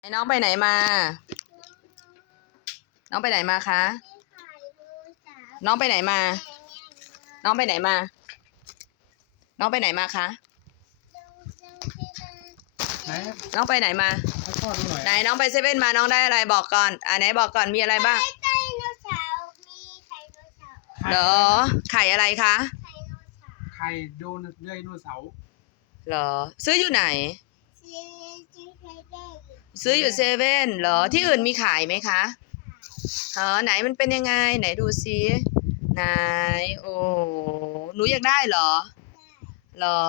ไอ้น้องไปไหนมา น้องไปไหนมาคะ น้องไปไหนมา น้องไปไหนมา น้องไปไหนมาคะ ไหนน้องไปไหนมา ให้พ่อดูหน่อยไหนน้องไปเซเว่นมา น้องได้อะไรบอกก่อน อ่าไหนบอกก่อนมีอะไรบ้าง ไดโนเสาร์มีไดโนเสาร์เหรอ ไข่อะไรคะ ไดโนเสาร์ไข่โดนไดโนเสาร์เหรอ ซื้ออยู่ไหนซีซีไดเดย์ ซื้ออยู่เซเว่นเหรอที่อื่นมีขายไหมคะอ๋อไหนมันเป็นยังไง ไหนดูซิไหนโอ้หนูอยากได้เหรอเหรอ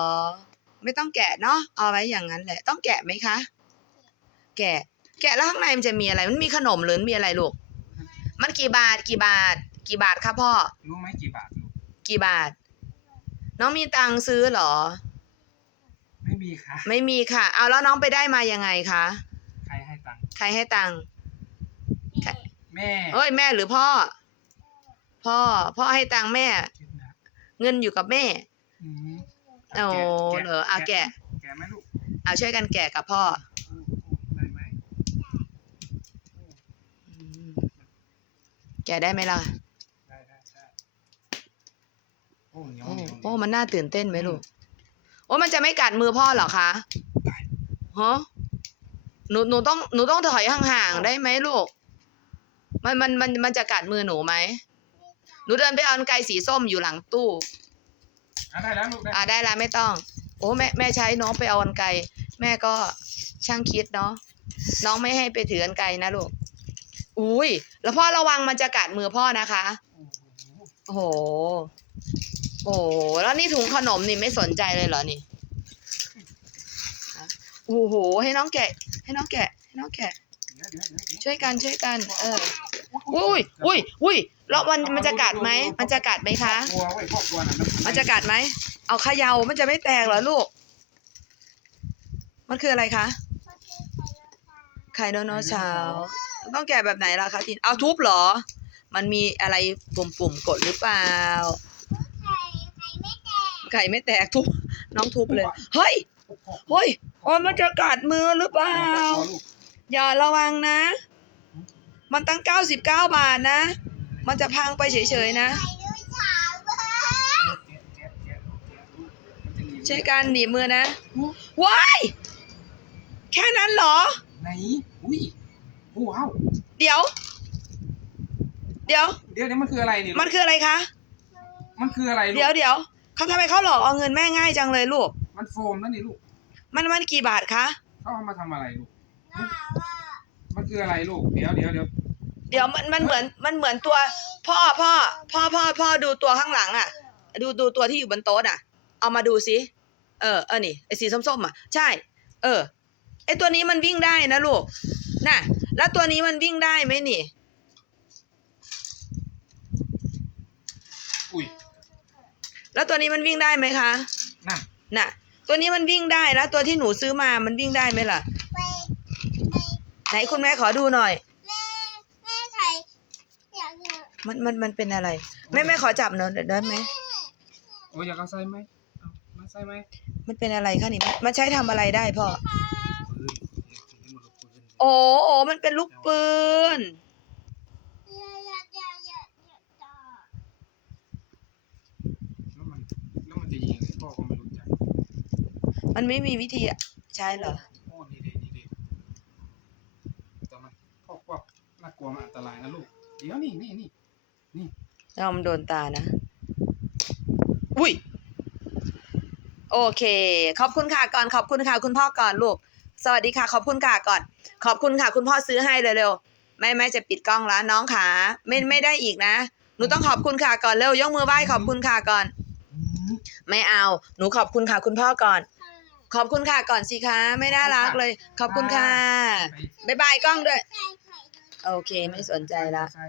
ไม่ต้องแกะเนาะเอาไว้อย่างนั้นแหละ ต้องแกะไหมคะ แกะ แกะแล้วข้างในมันจะมีอะไร มันมีขนมหรือมีอะไรลูก มันกี่บาทกี่บาท กี่บาทคะพ่อ รู้ไหมกี่บาทลูกกี่บาท น้องมีตังค์ซื้อเหรอ ไม่มีค่ะ ไม่มีค่ะ เอาแล้วน้องไปได้มายังไงคะ ใครให้ตังค์ใครให้ตังค์แม่เอ้ยแม่หรือพ่อ พ่อ พ่อให้ตังค์แม่ คิดนะเงินอยู่กับแม่ อืมโอ้เหรอเอาแกะ แกะไหมลูกเอาช่วยกันแกะกับพ่อโอ้โอ้ได้ไหมอืมแกะได้ไหมล่ะ ได้ได้ได้โอ้เหนียวโอ้เหนียวโอ้มันน่าตื่นเต้นไหมลูก โอ้มันจะไม่กัดมือพ่อเหรอคะฮะหนูหนูต้องหนูต้องถอยห่างๆได้ไหมลูก มันมันมันมันจะกัดมือหนูไหมหนูเดินไปเอากรรไกรสีส้มอยู่หลังตู้อะได้แล้วลูกได้อ่าได้ละไม่ต้อง โอ้แม่แม่ใช้น้องไปเอากรรไกรแม่ก็ช่างคิดเนาะน้องไม่ให้ไปถือกรรไกรนะลูกอุ้ยแล้วพ่อระวังมันจะกัดมือพ่อนะคะ โอ้โห โอ้แล้วนี่ถุงขนมนี่ไม่สนใจเลยเหรอนี่โอ้โหให้น้องแกะ ให้น้องแกะ ให้น้องแกะ ช่วยกันช่วยกัน เอออุ้ยอุ้ยอุ้ยแล้วมันมันจะกัดไหมมันจะกัดไหมคะมันจะกัดไหมเอาขยามันจะไม่แตกเหรอลูก มันคืออะไรคะมันคือไดโนเสาร์ไข่ไดนเสาร์ต้องแกะแบบไหนล่ะคะทินเอาทุบเหรอ มันมีอะไรปุ่มๆกดหรือเปล่า ไข่ไข่ไม่แตกไข่ไม่แตกทุบน้องทุบเลย เฮ้ยเฮ้ยโอ้ยมันจะกัดมือหรือเปล่าลูกอย่าระวังนะ มันตั้ง99บาทนะ มันจะพังไปเฉยๆนะไดโนเสาร์เว้ยแกะแกะแกะแกะลูกมันจะหนีบช่วยกันหนีบมือนะว้ายแค่นั้นเหรอ ไหน อุ้ยโอ้ว้าว เดี๋ยว เดี๋ยว เดี๋ยวเดี๋ยวมันคืออะไรเนี่ย มันคืออะไรคะ มันคืออะไรลูก เดี๋ยวเดี๋ยว เขาทำไมเขาหลอกเอาเงินแม่ง่ายจังเลยลูก มันโฟมนั่นนี่ลูกมันมันกี่บาทคะ เขาเอามาทำอะไรลูกว่าว่ามันคืออะไรลูก เดี๋ยวเดี๋ยวเดี๋ยวเดี๋ยวมันมันเหมือนมันเหมือนตัวพ่อพ่อพ่อพ่อพ่อดูตัวข้างหลังอะ ดูดูตัวที่อยู่บนโต๊ะอะ เอามาดูสิเออเออนี่ไอ้สีส้มๆอะใช่ เออไอ้ตัวนี้มันวิ่งได้นะลูกน่ะแล้วตัวนี้มันวิ่งได้ไหมนี่ อุ้ย แล้วตัวนี้มันวิ่งได้ไหมคะน่ะน่ะ ตัวนี้มันวิ่งได้แล้วตัวที่หนูซื้อมามันวิ่งได้ไหมล่ะไปไปไหนคุณแม่ขอดูหน่อยแม่แม่ไข่อยากเห็นมันมันมันเป็นอะไร แม่แม่ขอจับหน่อยได้ไหมโอ้ยอยากเอาใส่ไหมเอามาใส่ไหมมันเป็นอะไรคะนี่ มันมันใช้ทำอะไรได้พ่อปืนเห็นหมดลูกปืนโอ้โอ้มันเป็นลูกปืน อยากอยากอยากอยากอยากต่อ แล้วมันแล้วมันจะยิงไง พ่อก็ไม่รู้จักมันไม่มีวิธีใช้เหรอโอ้นี่เด็นี่เด็แต่มันพ่อก็น่ากลัวมันอันตรายนะลูก เดี๋ยวนี่นี่นี่นี่แล้วมันโดนตานะ อุ้ย โอเค ขอบคุณค่ะก่อน ขอบคุณค่ะคุณพ่อก่อนลูก สวัสดีค่ะ ขอบคุณค่ะก่อน ขอบคุณค่ะ คุณพ่อซื้อให้เร็วๆ ไม่ไม่จะปิดกล้องแล้วน้องขาไม่ไม่ได้อีกนะ หนูต้องขอบคุณค่ะก่อนเร็วยกมือไหว้ขอบคุณค่ะก่อน ไม่เอา หนูขอบคุณค่ะคุณพ่อก่อน ขอบคุณค่ะก่อนสิคะ ไม่น่ารักเลย ขอบคุณค่ะไปบ๊ายบายกล้องด้วยไข่ไข่โอเค ไม่สนใจละใส่